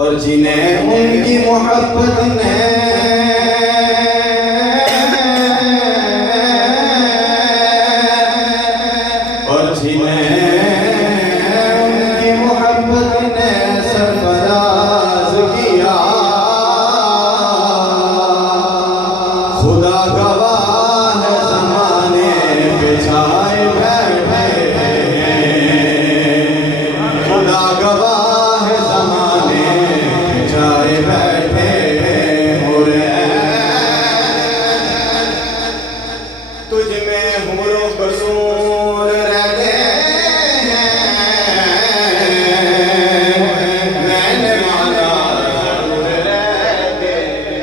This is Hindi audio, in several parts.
और जिन्हें उनकी मोहब्बत ने और जिन्हें उनकी मोहब्बत ने सरफराज किया, खुदा गवाह है ज़माने बिछाए बैठे, खुदा गवाह है ज़माने बिछाए बैठे। तुझ में हुरो कसूर रहते हैं, मैंने माना जरूर रहते हैं।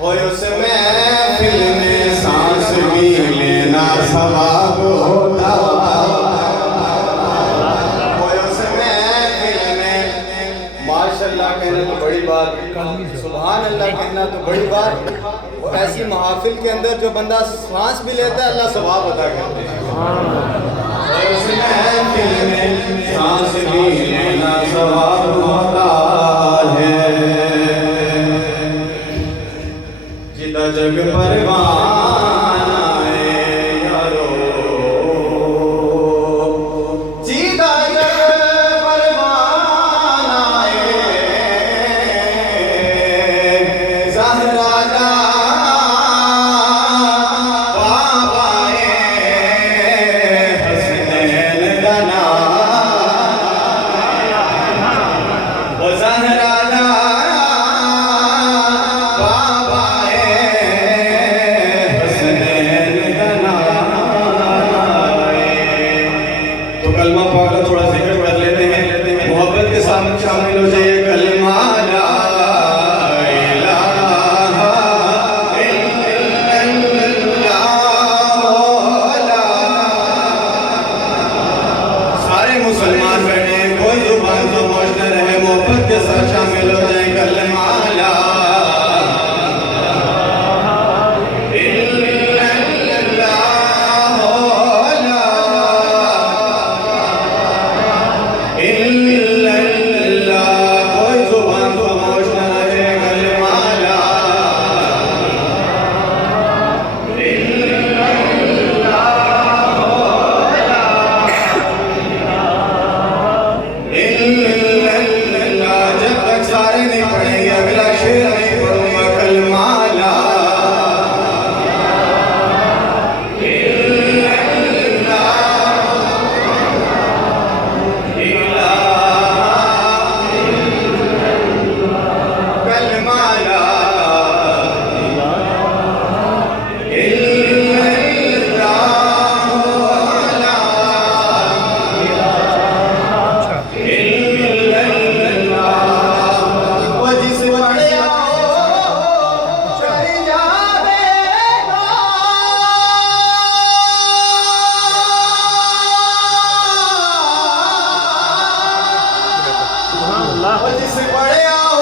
और उसमें फिल्म सांस भी लेना सवाब होता, उसमें फिल्म माशाल्लाह कहना तो बड़ी बात, सुभान अल्लाह कहना तो बड़ी बात। और ऐसी महफिल के अंदर जो बंदा सांस भी लेता है अल्लाह सवाब अता करते हैं। उसमें फिल्म सांस भी लेना सवाब होता है, जग परवाना है यारो, सीधा जग परवाना है, ज़हरा दा बाबा हसनैन दा नाम, वो ज़हरा दा बाबा पड़े आओ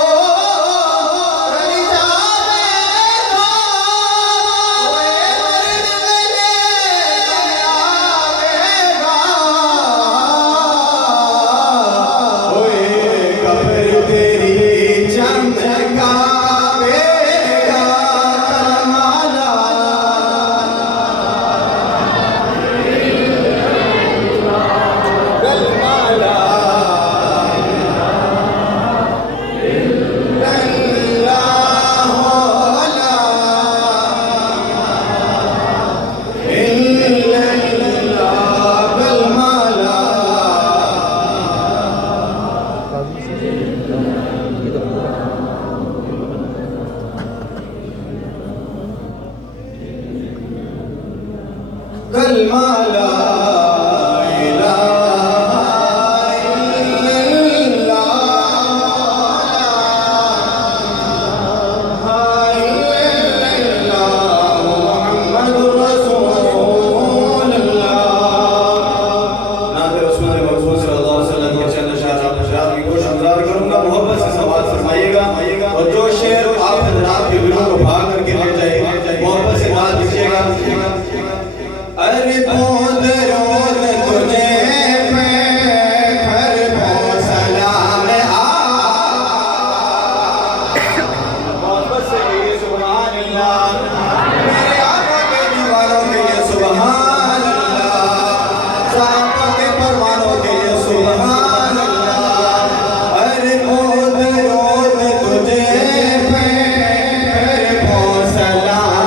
और जो शेर आप हजरात के दिलों को भाग करके ले जाए मोहब्बत से नाच दीजिएगा। अरे बहुत रोज तुझे पे घर बहुत सलाम मोहब्बत से कहिए सुभान अल्लाह। मेरे आंखों के दीवारों के लिए सुभान अल्लाह, सांपों के परवानों के लिए सुभान अल्लाह। अरे बहुत रोज तुझे पे घर बहुत सलाम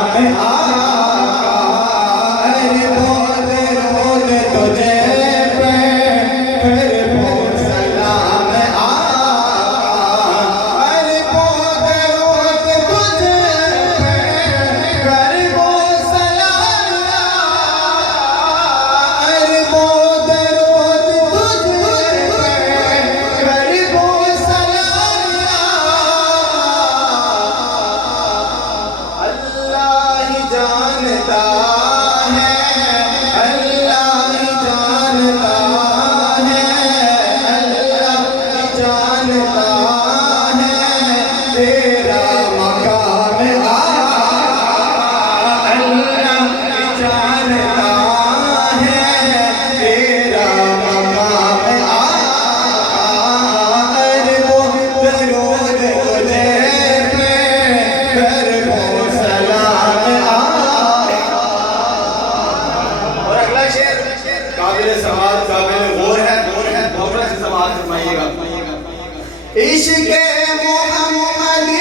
इश्क़ मोहम्मद